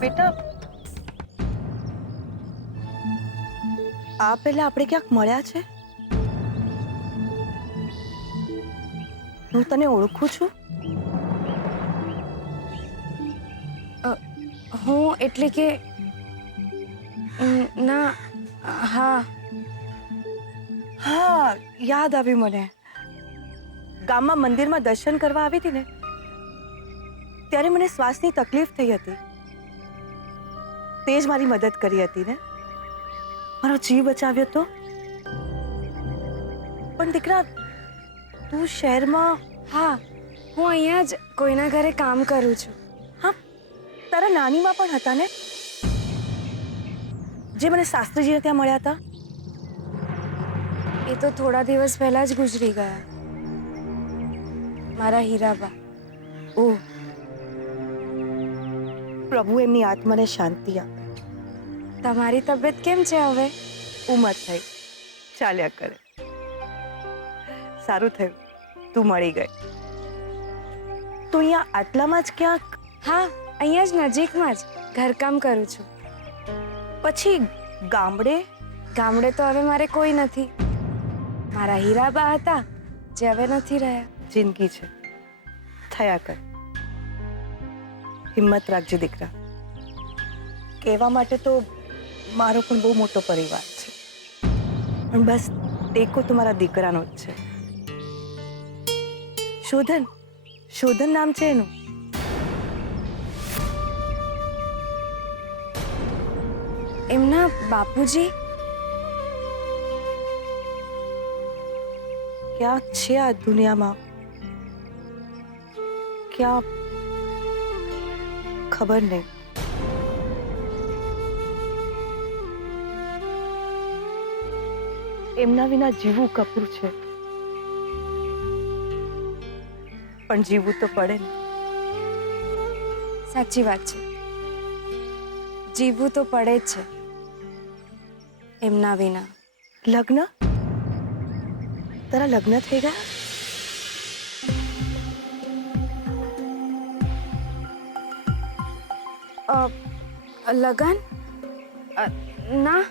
બેટા આ પહેલા આપણે ક્યાંક મળ્યા છે? હું તને ઓળખું છું. હું એટલે કે ના હા હા, યાદ આવ્યું મને. ગામમાં મંદિરમાં દર્શન કરવા આવી હતી ને, ત્યારે મને શ્વાસની તકલીફ થઈ હતી. તે જ મારી મદદ કરી હતી ને, મારો જીવ બચાવ્યો તો. પણ દીકરા, તું શહેરમાં? હા, હું અહીંયા જ કોઈના ઘરે કામ કરું છું. હા, તારા નાનીમાં પણ હતા ને, જે મને શાસ્ત્રીજીને ત્યાં મળ્યા હતા? એ તો થોડા દિવસ પહેલા જ ગુજરી ગયા. મારા હીરાબા. ઓહ, પ્રભુ એમની આત્માને શાંતિ આપે. તમારી તબિયત કેમ છે હવે? ઉંમર થઈ, ચાલ્યા કરે. સારું થયું તું મળી ગઈ. તું અહીંયા આટલામાં જ ક્યાંક? હા, અહીંયા જ નજીકમાં જ ઘરકામ કરું છું. પછી ગામડે? ગામડે તો હવે મારે કોઈ નથી. મારા હીરાબા હતા, જે હવે નથી રહ્યા. જિંદગી છે, થયા કર. હિંમત રાખજે દીકરા. કહેવા માટે તો મારો પણ બહુ મોટો પરિવાર છે, પણ બસ ટેકો તો મારા દીકરાનો જ છે. શોધન, શોધન નામ છે એનું. એમના બાપુજી ક્યાં છે આ દુનિયામાં? ક્યાં ખબર નહીં. એમના વિના જીવવું કપરું છે, પણ જીવવું તો પડે ને. સાચી વાત છે, જીવવું તો પડે જ છે એમના વિના. લગ્ન? તારા લગ્ન થઈ ગયા? લગન? ના,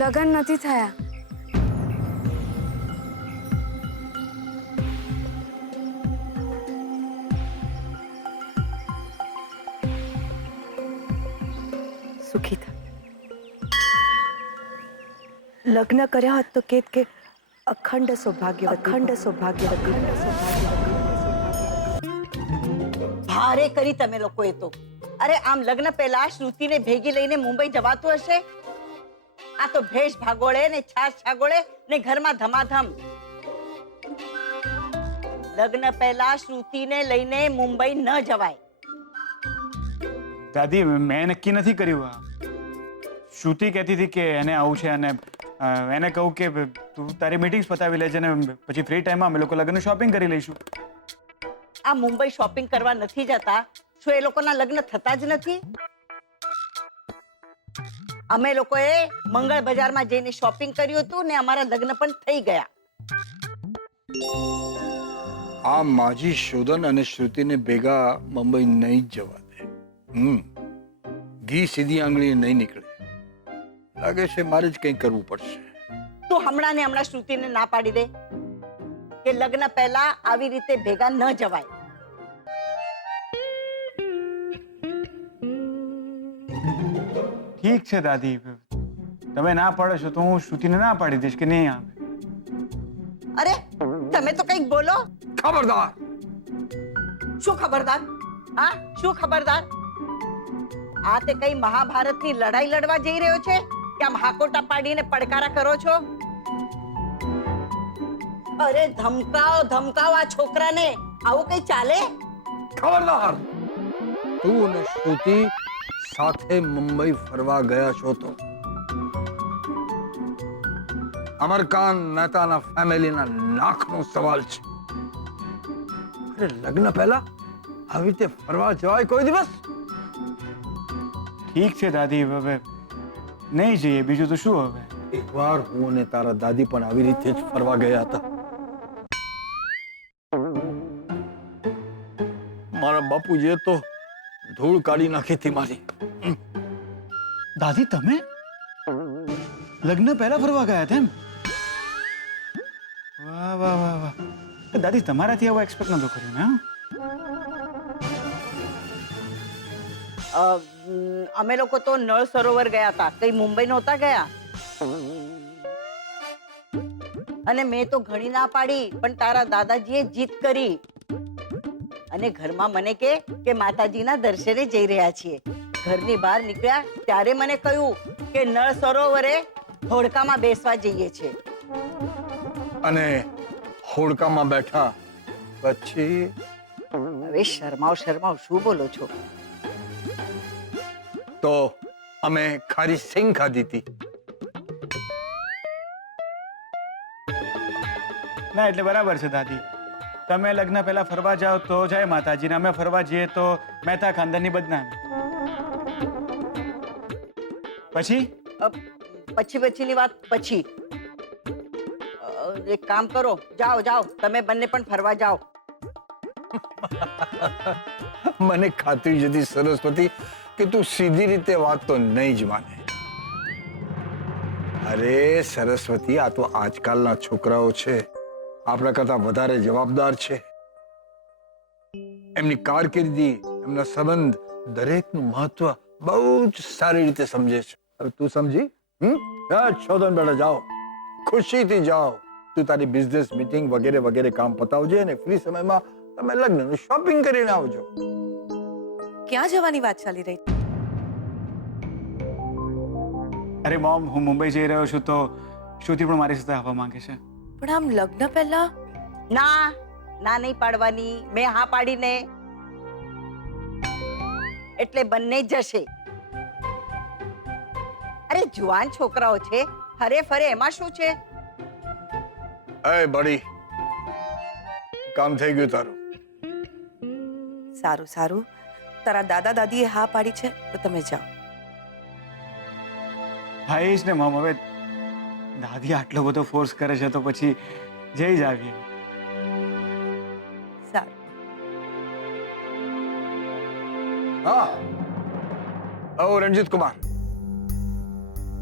લગન નથી થયા. સુખી થા. લગ્ન કર્યા હોત તો કેત કે અખંડ સૌભાગ્ય, અખંડ સૌભાગ્ય, અખંડ સૌભાગ્ય. ભારે કરી તમે લોકોએ તો. અરે આમ લગ્ન પહેલા શ્રુતિને ભેગી લઈને મુંબઈ જવાતું હશે? આ તો ભેષ ભાગોળે ને છાસ છાગોળે ને ઘરમાં ધમાધમ. લગ્ન પહેલા શ્રુતિને લઈને મુંબઈ ન જવાય. દાદી, મેં નક્કી નથી કર્યું. શ્રુતિ કહેતી હતી કે એને આવું છે અને એને કહું કે તું તારી મીટિંગ્સ પતાવી લેજે ને પછી ફ્રી ટાઈમમાં અમે લોકો લગ્ન શોપિંગ કરી લઈશું. આ મુંબઈ શોપિંગ કરવા નથી જતા? શું એ લોકોના લગ્ન થતા જ નથી? અમે લોકોએ મંગળ બજારમાં જઈને શોપિંગ કર્યું હતું ને અમારા લગ્ન પણ થઈ ગયા. આ માજી શોધન અને શ્રુતિને ભેગા મુંબઈ નહીં જવા દે. ઘી સીધી આંગળી નહીં નીકળે. લાગે છે મારે જ કંઈ કરવું પડશે. તું હમણાં ને હમણાં શ્રુતિને ના પાડી દે કે લગ્ન પહેલા આવી રીતે ભેગા ન જવાય. ઠીક છે દાદી, તમે ના પાડો છો તો હું શ્રુતિને ના પાડી દઈશ કે નહીં આવે. અરે તમે તો કંઈક બોલો. ખબરદાર! શું ખબરદાર? હા, શું ખબરદાર? આ તે કઈ મહાભારતની લડાઈ લડવા જઈ રહ્યો છે કે આમ હાકોટા પાડીને પડકારા કરો છો? અરે ધમકાઓ ધમકાઓ આ છોકરાને. આવું કઈ ચાલે? ખબરદાર! તું અને શ્રુતિ સાથે મુંબઈ ફરવા ગયા છો તો અમરકાન મહેતાના ફેમિલીના લાખનો સવાલ છે. અરે લગ્ન પહેલા આવી રીતે ફરવા જવાય કોઈ દિવસ? ઠીક છે દાદી, હવે નહીં જઈએ, બીજું તો શું. હવે એકવાર હું અને તારા દાદી પણ આવી રીતે જ ફરવા ગયા હતા. મારા બાપુજીએ તો ધૂળ કાઢી નાખી હતી મારી. દાદી તમે લગ્ન પહેલા ફરવા ગયા હતા એમ? વાહ વાહ વાહ વાહ. દાદી તમારાથી આવું એક્સપેક્ટ નતો કર્યું ને? અમે લોકો તો નળ સરોવર ગયા હતા, કઈ મુંબઈ નહોતા ગયા. અને મેં તો ઘણી ના પાડી, પણ તારા દાદાજીએ જીત કરી અને ઘરમાં મને કે માતાજીના દર્શને જઈ રહ્યા છીએ. ઘરની બહાર નીકળ્યા ત્યારે મને કહ્યું કે નળ સરોવરે હોડકામાં બેસવા જઈએ છે. અને હોડકામાં બેઠા પછી હવે શરમાવ શું બોલો છો? તો અમે ખારી સિંગ ખાધી હતી. ના એટલે બરાબર છે દાદી. તમે લગ્ન પહેલા ફરવા જાઓ તો જય માતાજીને, અમે ફરવા જઈએ તો મહેતા ખાનદાનની બદનામી. પછી પછીની વાત પછી. એક કામ કરો, જાઓ તમે બંને પણ ફરવા જાઓ. મને ખાતરી હતી સરસ્વતી કે તું સીધી રીતે વાત તો નહીં જ માને. અરે સરસ્વતી, આ તો આજકાલના છોકરાઓ છે, આપણા કરતા વધારે જવાબદાર છે. એમની કારકિર્દી, એમના સંબંધ, દરેકનું મહત્વ બહુ જ સારી રીતે સમજે છે. હવે તું સમજી? શોધન બેટા જાઓ, ખુશીથી જાઓ. તું તારી બિઝનેસ મીટિંગ વગેરે કામ પતાવજે અને ફ્રી સમયમાં તમે લગ્નનું શોપિંગ કરીને આવજો. ક્યાં જવાની વાત ચાલી રહી? અરે મોમ, હું મુંબઈ જઈ રહ્યો છું તો શ્રુતિ પણ મારી સાથે આવવા માંગે છે. પણ આમ લગ્ન પહેલા ના નહીં પાડવાની. મેં હા પાડીને એટલે બંને જશે. અરે જુવાન છોકરાઓ છે, હરે ફરે એમાં શું છે? એ બડી, કામ થઈ ગયું તારું. સારું. તારા દાદા દાદીએ હા પાડી છે તો તમે જાઓ. હા એ જ ને મોમ, હવે દાદી આટલો બધો ફોર્સ કરે છે તો પછી જઈ જ આવીએ. સારું. હા રણજીત કુમાર,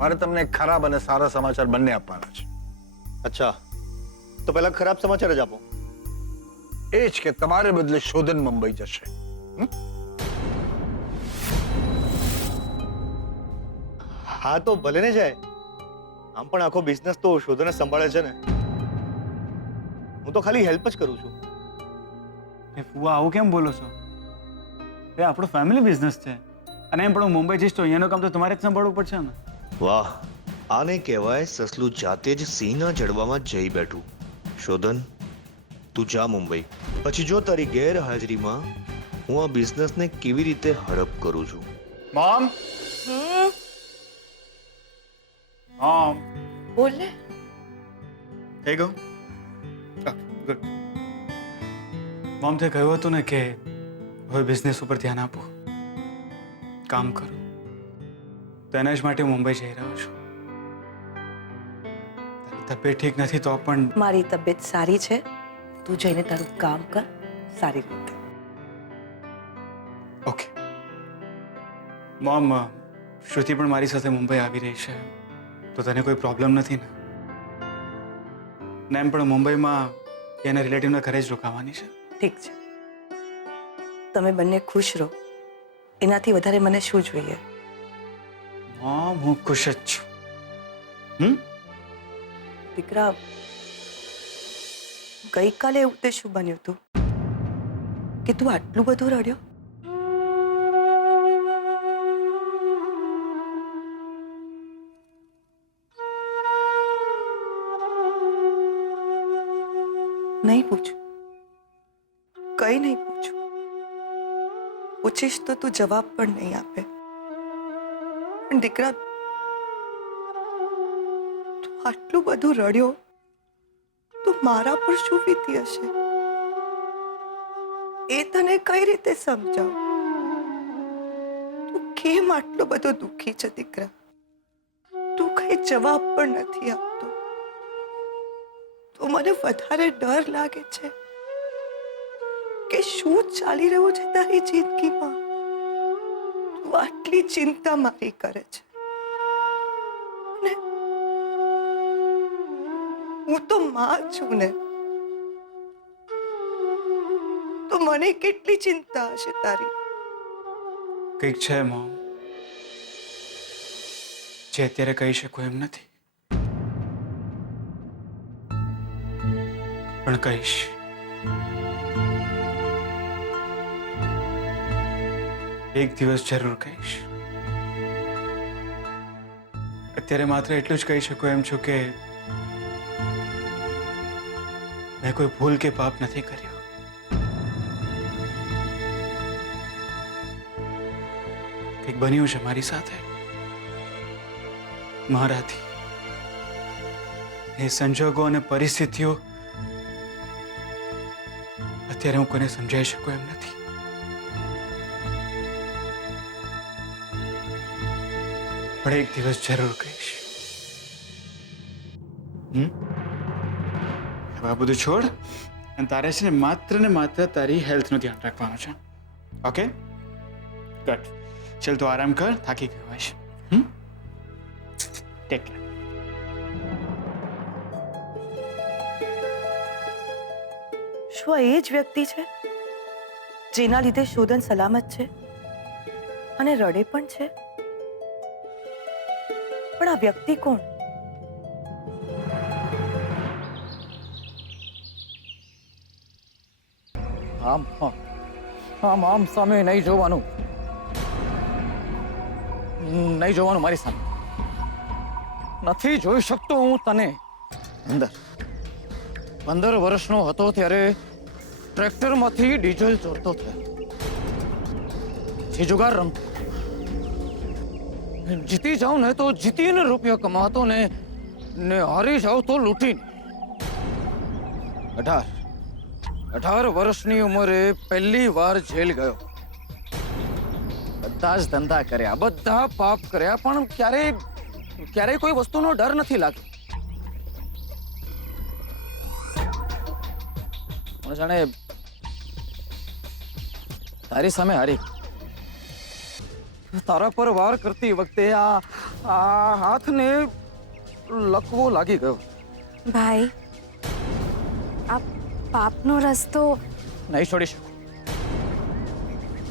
મારે તમને ખરાબ અને સારા સમાચાર બંને આપવાના છે. અચ્છા, તો પહેલા ખરાબ સમાચાર જ આપો. એ જ કે તમારે બદલે શોધન મુંબઈ જશે. હા તો ભલે ને જાય. આમ પણ આખો બિઝનેસ તો શોધન જ સંભાળે છે ને. હું તો ખાલી હેલ્પ જ કરું છું. એ ફુવા આવું કેમ બોલો છો? એ આપણો ફેમિલી બિઝનેસ છે અને એમ પણ હું મુંબઈ જઈશ તો અહીંયાનું કામ તો તમારે જ સંભાળવું પડશે ને. વાહ, આને કહેવાય સસલું જાતે જ સિંહના જડબામાં જઈ બેઠું. શોધન, તું જા મુંબઈ, પછી જો તારી ગેરહાજરીમાં હું આ બિઝનેસને કેવી રીતે હડપ કરું છું. મોમ, મોમ, બોલ ને. થઈ ગયું? ગુડ. મોમ, તે કહ્યું હતું ને કે હવે બિઝનેસ ઉપર ધ્યાન આપો, કામ કરો. તો એના જ માટે મુંબઈ જઈ રહ્યો છું. તારી તબિયત ઠીક નથી તો પણ મારી તબિયત સારી છે. તું જઈને તારું કામ કર સારી રીતે. ઓકે મોમ, શ્રુતિ પણ મારી સાથે મુંબઈ આવી રહી છે તો તને કોઈ પ્રોબ્લેમ નથી ને? ને એમ પણ મુંબઈમાં એના રિલેટિવના ઘરે જ રોકાવાની છે. ઠીક છે, તમે બંને ખુશ રહો, એનાથી વધારે મને શું જોઈએ? મોમ, હું ખુશ જ છું. દીકરા, ગઈકાલે એવું તે શું બન્યું હતું કે તું આટલું બધું રડ્યો? નહીં પૂછું, કઈ નહીં પૂછું. પૂછીશ તો તું જવાબ પણ નહીં આપે. પણ દીકરા, તું આટલું બધું રડ્યો તો મારા પર શું વીતી હશે એ તને કઈ રીતે સમજાવ? તું કેમ આટલો બધો દુઃખી છે દીકરા? તું કઈ જવાબ પણ નથી આપતો તો મને વધારે ડર લાગે છે કે શું ચાલી રહ્યું છે તારી જિંદગીમાં. તું આટલી ચિંતા મારી કરે છે ને હું તો માં છું ને, તો મને કેટલી ચિંતા હશે તારી. કંઈક છે મોમ, જે અત્યારે કહી શકું એમ નથી, પણ કહીશ. એક દિવસ જરૂર કહીશ. અત્યારે માત્ર એટલું જ કહી શકું એમ છું કે મેં કોઈ ભૂલ કે પાપ નથી કર્યો. કંઈક બન્યું છે મારી સાથે, મારાથી. એ સંજોગો અને પરિસ્થિતિઓ અત્યારે હું કોઈને સમજાવી શકું એમ નથી. પણ એક દિવસ જરૂર કહીશ. હવે આ બધું છોડ અને તારે છે ને માત્ર તારી હેલ્થનું ધ્યાન રાખવાનું છે. Okay, good. ચાલ તું આરામ કર, થાકી ગયો હોઈશ. Take care. શું આ એ જ વ્યક્તિ છે જેના લીધે શોધન સલામત છે અને રડે પણ છે? પણ આ વ્યક્તિ કોણ? આમ સામે નહીં જોવાનું, નહીં જોવાનું મારી સામે. નથી જોઈ શકતો હું તને. 15 વર્ષનો હતો ત્યારે ટ્રેક્ટરમાંથી ડીઝલ ચોરતો થયો. જે જુગાર રમતો, જીતી જાઉં ને તો જીતીને રૂપિયા કમાતો ને હારી જાઉં તો લૂંટીને. 18 વર્ષની ઉંમરે પહેલી વાર જેલ ગયો. બધા જ ધંધા કર્યા, બધા પાપ કર્યા, પણ ક્યારેય કોઈ વસ્તુનો ડર નથી લાગ્યો. પણ જાણે તારી સામે હારી, તારા પર વાર કરતી વખતે આ હાથને લકવો લાગી ગયો. ભાઈ, આ પાપનો રસ્તો નહીં છોડી શકું,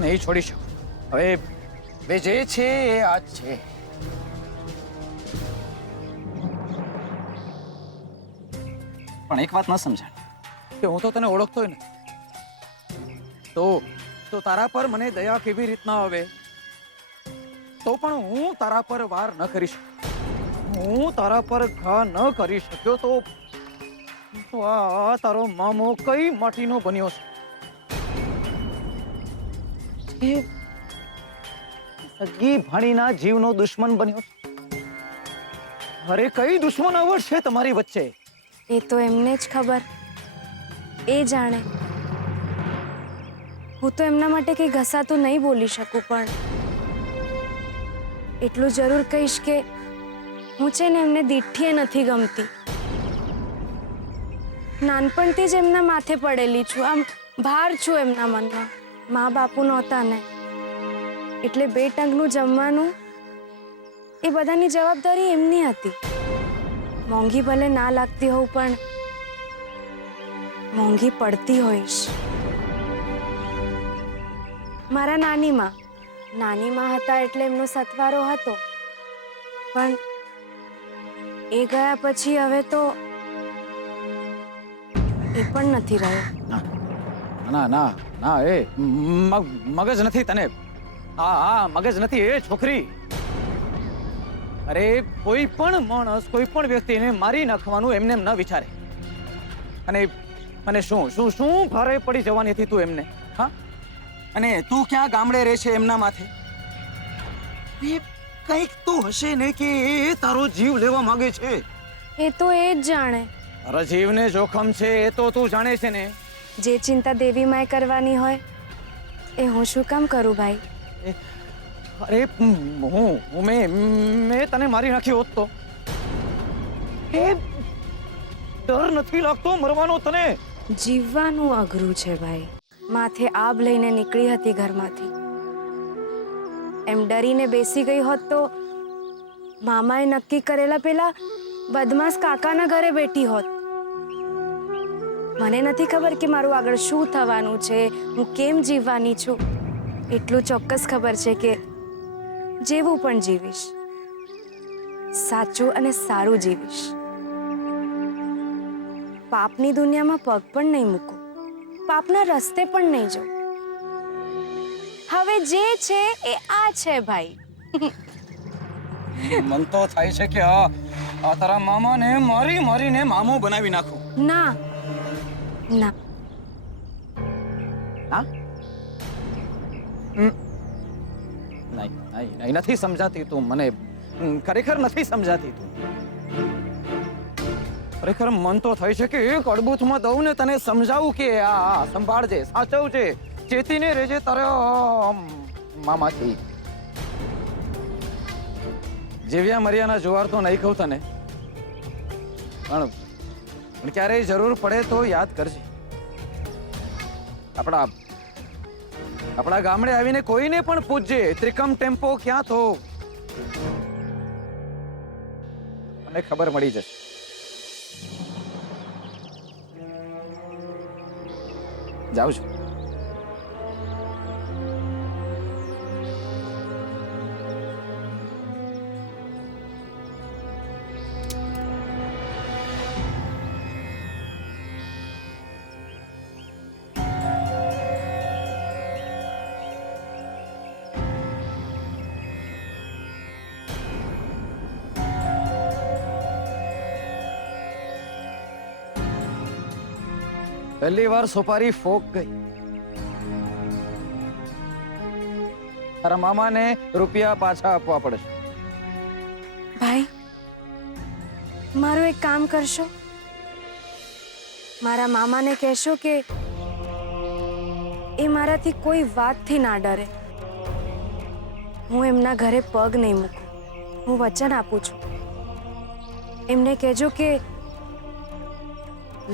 નહીં છોડી શકું. હવે બે જે છે એ આ જ છે. પણ એક વાત ન સમજાય કે હું તો તને ઓળખતોય ને, તો તારા પર મને દયા કેવી રીતના આવે? તો પણ હું તારા પર વાર ન કરી શકું, હું તારા પર ઘા ન કરી શક્યો તો આ તારો મામો કઈ માટીનો બન્યો છે? સગી ભાણીના જીવનો દુશ્મન બન્યો છે. અરે કઈ દુશ્મનાવટ છે તમારી વચ્ચે? એ તો એમને જ ખબર, એ જાણે. હું તો એમના માટે કંઈ ઘસાતું નહીં બોલી શકું, પણ એટલું જરૂર કહીશ કે હું છે ને એમને દીઠીએ નથી ગમતી. નાનપણથી જ એમના માથે પડેલી છું, આમ ભાર છું એમના મનમાં. મા બાપુ નહોતા ને એટલે 2 ટંકનું જમવાનું એ બધાની જવાબદારી એમની હતી. મોંઘી ભલે ના લાગતી હોઉં, પણ મોંઘી પડતી હોઈશ. મારા નાની માં હતા એટલે એમનો સથવારો હતો, પણ એ ગયા પછી હવે તો એ પણ નથી રહ્યો. ના ના ના, એ મગજ નથી તને. હા મગજ નથી એ છોકરી. અરે કોઈ પણ માણસ, કોઈ પણ વ્યક્તિને મારી નાખવાનું એમને ન વિચારે. અને શું ભારે પડી જવાની હતી તું એમને? હા, અને તું ક્યાં ગામડે રહે છે એમના માથે? કંઈક તો હશે ને કે એ તારો જીવ લેવા માંગે છે. એ તો એ જ જાણે. તારા જીવને જોખમ છે એ તો તું જાણે છે ને. જે ચિંતા દેવી માએ કરવાની હોય એ હું શું કામ કરું ભાઈ? અરે મેં તને મારી નાખી હોત તો એ ડર નથી લાગતો મરવાનો તને? જીવવાનું અઘરું છે ભાઈ. માથે આબ લઈને નીકળી હતી ઘરમાંથી, એમ ડરીને બેસી ગઈ હોત તો મામાએ નક્કી કરેલા પેલા બદમાશ કાકાના ઘરે બેઠી હોત. મને નથી ખબર કે મારું આગળ શું થવાનું છે, હું કેમ જીવવાની છું. એટલું ચોક્કસ ખબર છે કે જેવું પણ જીવીશ, સાચું અને સારું જીવીશ. પાપની દુનિયામાં પગ પણ નહીં મૂકું, પાપના રસ્તે પણ નહીં જાઉં. હવે જે છે એ આ છે ભાઈ. મન તો થાય છે કે આ તારા મામાને મારીને મામો બનાવી નાખું. ના ના, હા? નહીં, નથી સમજાતી તું મને. ખરેખર નથી સમજાતી તું. ખરેખર મન તો થાય છે કે એક અડબૂથમાં દઉં ને તને સમજાવું કે આ સંભાળજે, સાચવજે, ચેતીને રહેજે તારા મામાથી. જેવ્યા મર્યાના જુવાર તો નહીં કહું તને, પણ ક્યારેય જરૂર પડે તો યાદ કરજે. આપણા ગામડે આવીને કોઈને પણ પૂછજે, ત્રિકમ ટેમ્પો ક્યાં તો મને ખબર મળી જશે. જાઉં છું. પહેલી વાર સોપારી ફોક ગઈ. તારા મામાને રૂપિયા પાછા આપવા પડશે. ભાઈ, મારું એક કામ કરશો? મારા મામાને કહેશો કે એ મારાથી કોઈ વાતથી ના ડરે. હું એમના ઘરે પગ નહીં મૂકું, હું વચન આપું છું. એમને કહેજો કે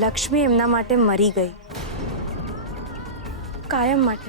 લક્ષ્મી એમના માટે મરી ગઈ, કાયમ માટે.